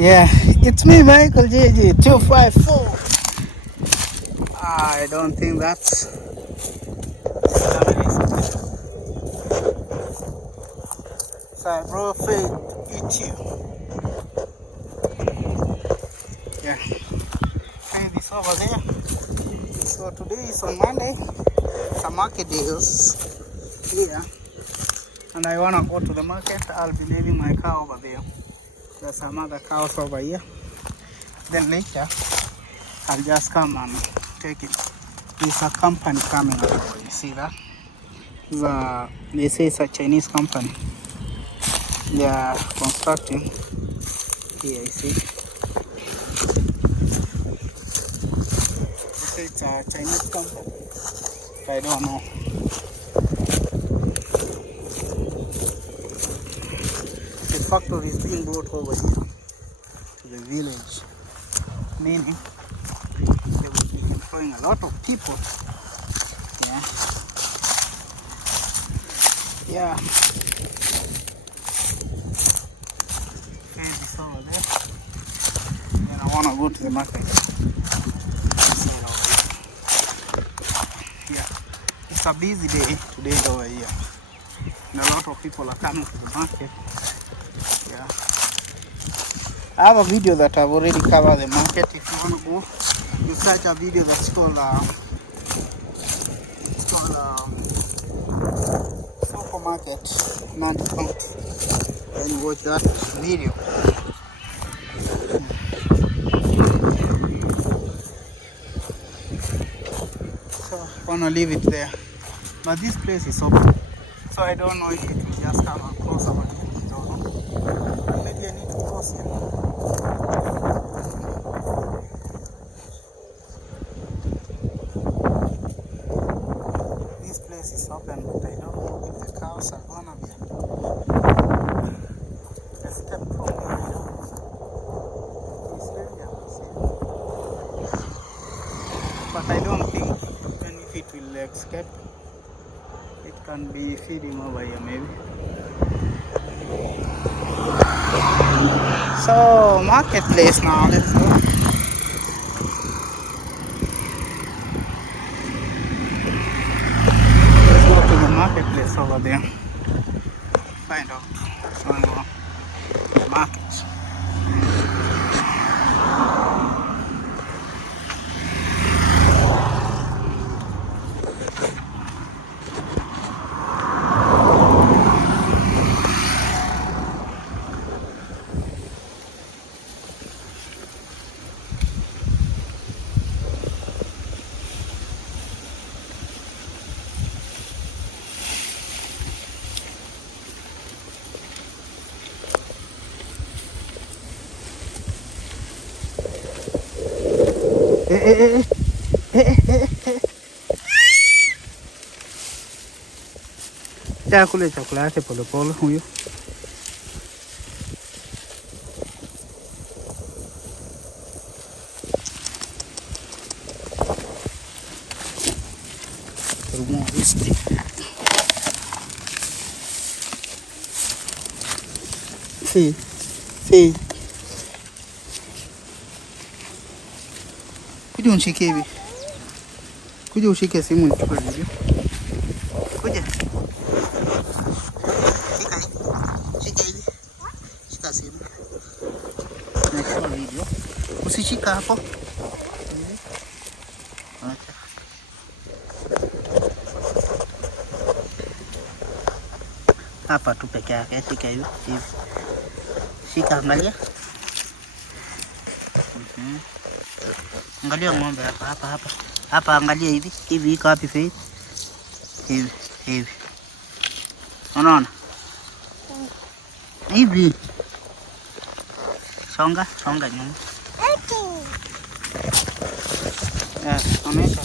Yeah, it's me, Michael JJ 254. I don't think that's so bro faith eat you. Yeah, faith is over there. So today is on Monday. It's a market deals here, and I wanna go to the market. I'll be leaving my car over there. There's some other cows over here. Then later, I'll just come and take it. There's a company coming up over. You see that? They say it's a Chinese company. They are constructing here. You see? They say it's a Chinese company. I don't know. The factory is being brought over here to the village, meaning they will be employing a lot of people. Yeah. Yeah. Okay, this over there. Then I want to go to the market. Yeah. It's a busy day today over here. And a lot of people are coming to the market. Yeah. I have a video that I've already covered the market. If you want to go, you search a video that's called Supermarket Nandi County. Then you watch that video. So I want to leave it there. But this place is open. So I don't know if it will just come across over here. I don't know. Maybe I need to cross here. This place is open, but I don't know if the cows are gonna be. A step from here, I don't know. It's dangerous here. But I don't think even if it will escape, it can be feeding over here maybe. So marketplace now, let's go. Let's go to the marketplace over there. Find out what's going on in the market. Kule chakula yake polepole huyu. See. Kuja unishike hivi. Kuja ushike simu nichukue video. Kuja. Shika hivi. Shika simu. Nachukua video. Usishika hapo. Acha. Hapa tu peke yake, shika hivi. Shika, angalia. Angalia ng'ombe hapa angalia hivi iko wapi Faith? Hivi. Unaona? Hivi. Songa nyuma. Ameka.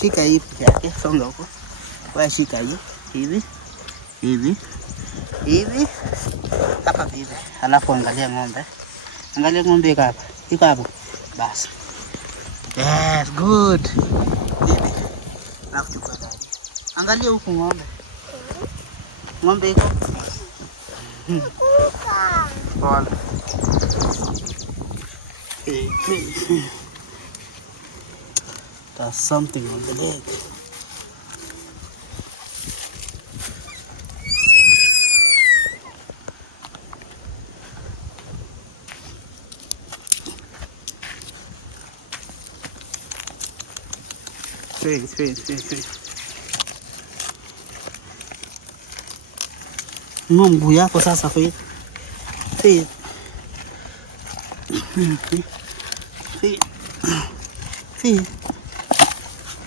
Shika hii peke yake, songa huko. Wewe shika hii hivi. Hapa hivi. Halafu angalia ng'ombe. Angalia ng'ombe hapa. Iko hapo. Basi. Yes, good. Bibi. Nakuchukua dada. Angalia huku ng'ombe. Ng'ombe iko. Pole. There's something on the leg. Faith. Mguu yako sasa Faith.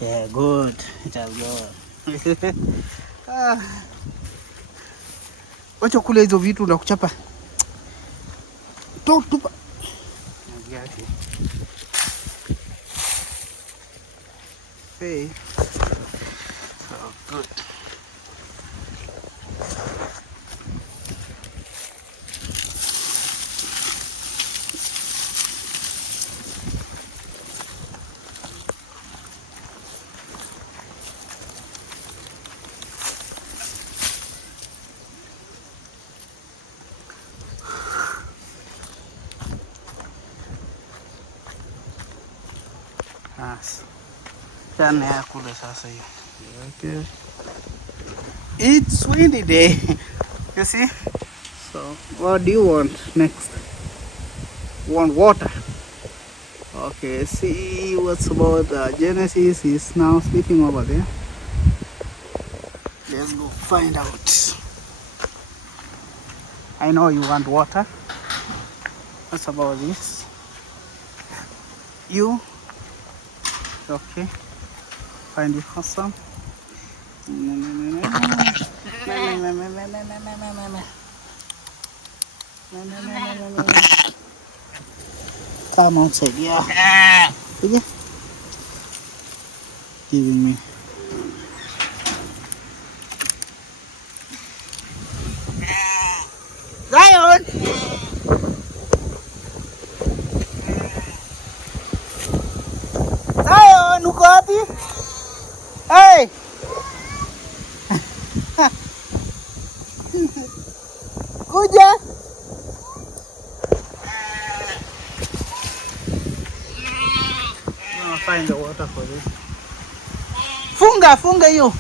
Yeah, good. It has good. Wacha kula hizo vitu na kuchapa. Tupa. Hey. Oh, good. Tana ya kule sasa hiyo. Okay. It's windy day. You see? So, what do you want next? You want water? Okay, see what's about Genesis is now sleeping over there. Let's go find out. I know you want water. What's about this? You? Okay. Find you awesome. Come outside, yeah. Giving me. Zion! Zion, uko wapi? Hey! Kuja! Find the water for this. Funga hiyo.